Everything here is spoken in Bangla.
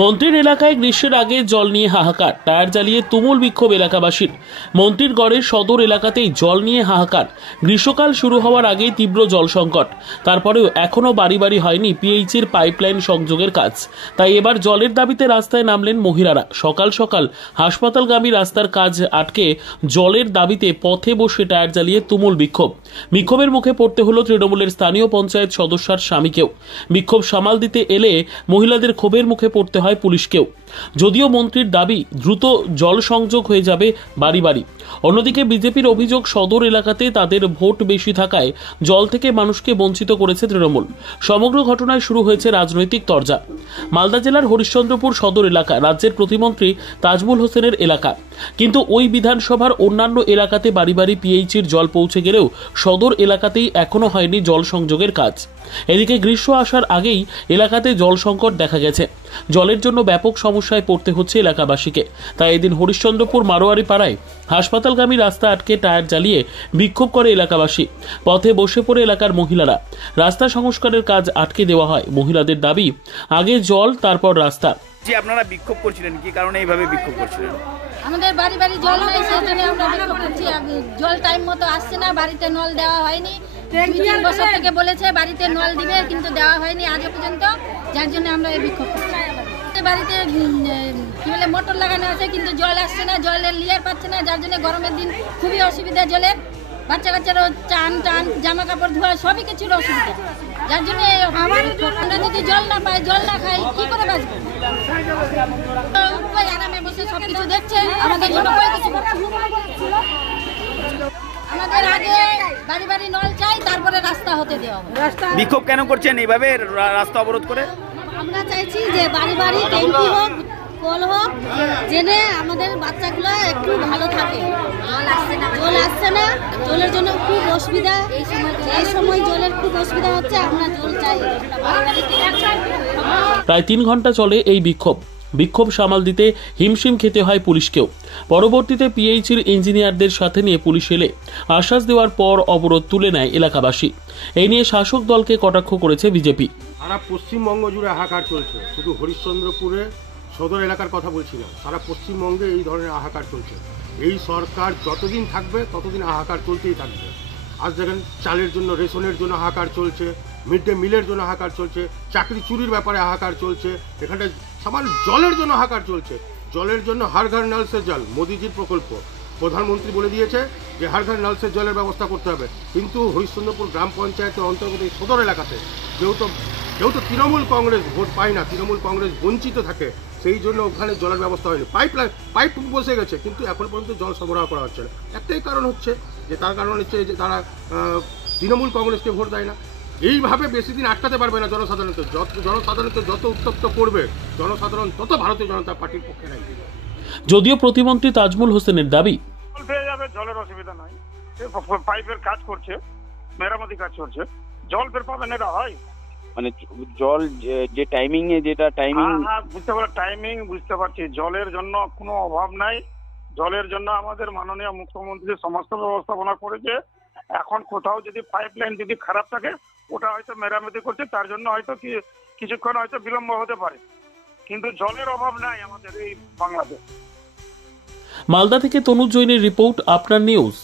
মন্ত্রীর এলাকায় গ্রীষ্মের আগে জল নিয়ে হাহাকার, টায়ার জ্বালিয়ে তুমুল বিক্ষোভ এলাকাবাসীর। মন্ত্রীর গড়ের সদর এলাকাতেই জল নিয়ে হাহাকার। গ্রীষ্মকাল শুরু হওয়ার আগেই তীব্র জল সংকট, তারপরেও এখনও বাড়ি বাড়ি হয়নি পিএইচির পাইপলাইন সংযোগের কাজ। তাই এবার জলের দাবিতে রাস্তায় নামলেন মহিলারা। সকাল সকাল হাসপাতালগামী রাস্তার কাজ আটকে জলের দাবিতে পথে বসে টায়ার জ্বালিয়ে তুমুল বিক্ষোভ। বিক্ষোভের মুখে পড়তে হলো তৃণমূলের স্থানীয় পঞ্চায়েত সদস্যার স্বামীকেও। বিক্ষোভ সামাল দিতে এলে মহিলাদের ক্ষোভের মুখে পড়তে হয় পুলিশকেও। যদিও মন্ত্রীর দাবি দ্রুত জল সংযোগ হয়ে যাবে বাড়ি বাড়ি। অন্যদিকে বিজেপির অভিযোগ সদর এলাকাতে তাদের ভোট বেশি থাকায় জল থেকে মানুষকে বঞ্চিত করেছে তৃণমূল। সমগ্র ঘটনায় শুরু হয়েছে রাজনৈতিক তরজা। মালদা জেলার হরিশ্চন্দ্রপুর সদর এলাকা রাজ্যের প্রতিমন্ত্রী তাজমুল হোসেনের এলাকা, কিন্তু ওই বিধানসভার অন্যান্য এলাকাতে বাড়ি বাড়ি পিএইচির জল পৌঁছে গেলেও সদর এলাকাতেই এখনো হয়নি জল সংযোগের কাজ। এদিকে গ্রীষ্ম আসার আগেই এলাকাতে জল সংকট দেখা গেছে। জলের জন্য ব্যাপক সমস্যায় পড়তে হচ্ছে এলাকাবাসীকে। তাই এদিন হরিশ্চন্দ্রপুর মারোয়ারি পাড়ায় হাসপাতালগামী রাস্তা আটকে টায়ার জ্বালিয়ে বিক্ষোভ করে এলাকাবাসী। পথে বসে পড়ে এলাকার মহিলারা। রাস্তা সংস্কারের কাজ আটকে দেওয়া হয়। মহিলাদের দাবি আগে জল, তারপর রাস্তা। আপনারা বিক্ষোভ করছিলেন কি কারণে এইভাবে বিক্ষোভ করছিলেন? আমাদের বাড়ি বাড়ি জল নাই, সেই জন্য আমরা বিক্ষোভ করছি। জল টাইম মতো আসছে না, বাড়িতে নল দেওয়া হয়নি। 2-3 বছর থেকে বলেছে বাড়িতে নল দিবে, কিন্তু দেওয়া হয়নি আজও পর্যন্ত, যার জন্য আমরা এই বিক্ষোভ করছি। বাড়িতে কি বলে মোটর লাগানো আছে, কিন্তু জল আসছে না, জলের লিয়ার পাচ্ছে না, যার জন্য গরমের দিন খুবই অসুবিধা জলের। বাচ্চা কাচ্চারও চান জামা কাপড় ধোয়া সবই কিছুর অসুবিধা, যার জন্য আমরা যদি জল না পাই, জল না খাই, কি করে বাঁচবো? আরামে বসে সবকিছু দেখছে, আমাদের জন্য কিছু আমাদের আগে বাড়ি বাড়ি নল চাই, তারপরে রাস্তা হতে দেওয়া হবে। বিক্ষোভ কেন করছেন এইভাবে রাস্তা অবরোধ করে? আমরা চাইছি যে বাড়ি বাড়ি ট্যাঙ্কি হোক, কল হোক, জেনে আমাদের বাচ্চাগুলো একটু ভালো থাকে। জল আসছে না, জলের জন্য খুব অসুবিধা। এই সময় জলের খুব অসুবিধা হচ্ছে, আমরা জল চাই। প্রায় 3 ঘন্টা চলে এই বিক্ষোভ। বিক্ষোভ সামাল দিতে হিমশিম খেতে হয় পুলিশকেও। পরবর্তীতে পিএইচির ইঞ্জিনিয়ারদের সাথে নিয়ে পুলিশ এলে আশ্বাস দেওয়ার পর অবরোধ তুলে নেয় এলাকাবাসী। এই নিয়ে শাসক দলকে কটাক্ষ করেছে বিজেপি। সারা পশ্চিমবঙ্গ জুড়ে হাহাকার চলছে, শুধু হরিশ্চন্দ্রপুরে সদর এলাকার কথা বলছি না, সারা পশ্চিমবঙ্গে এই ধরনের হাহাকার চলছে। এই সরকার যতদিন থাকবে ততদিন হাহাকার চলতেই থাকবে। আজ দেখেন চালের জন্য, রেশনের জন্য হাহাকার চলছে, মিড ডে মিলের জন্য হাহাকার চলছে, চাকরি চুরির ব্যাপারে হাহাকার চলছে, এখানটায় সামান্য জলের জন্য হাহাকার চলছে। জলের জন্য হর ঘর নল সে জল মোদিজির প্রকল্প, প্রধানমন্ত্রী বলে দিয়েছে যে হর ঘর নল সে জলের ব্যবস্থা করতে হবে, কিন্তু হরিশ্চন্দ্রপুর গ্রাম পঞ্চায়েতের অন্তর্গত এই সদর এলাকাতে যেহেতু তৃণমূল কংগ্রেস ভোট পায় না, তৃণমূল কংগ্রেস বঞ্চিত থাকে, সেই জন্য ওখানে জলের ব্যবস্থা হয়নি। পাইপ বসে গেছে, কিন্তু এখন পর্যন্ত জল সরবরাহ করা হচ্ছে না। একটাই কারণ হচ্ছে যে তারা তৃণমূল কংগ্রেসকে ভোট দেয় না। এইভাবে বেশি দিন আটকাতে পারবে না জনসাধারণকে। জনসাধারণকে যত উত্তপ্ত করবে জনসাধারণ, তত ভারতীয় জনতা পার্টির পক্ষে নাই। যদিও প্রতিমন্ত্রী তাজমুল হোসেনের দাবি পেয়ে যাবে, জলের অসুবিধা নাই, পাইপের কাজ করছে, মেরামতি কাজ করছে, জল ফের পাবেন, এটা হয় মানে জল যে টাইমিং এ, যেটা টাইমিং বুঝতে পারছি। জলের জন্য কোনো অভাব নাই। জলের জন্য আমাদের মাননীয় মুখ্যমন্ত্রী সমস্ত ব্যবস্থাপনা করেছে। এখন কোথাও যদি পাইপলাইন যদি খারাপ থাকে, ওটা হয়তো মেরামতি করছে, তার জন্য হয়তো কিছুক্ষণ হয়তো বিলম্ব হতে পারে, কিন্তু জলের অভাব নাই আমাদের এই বাংলাদেশ। মালদা থেকে তনুজ জৈনের রিপোর্ট, আপনার নিউজ।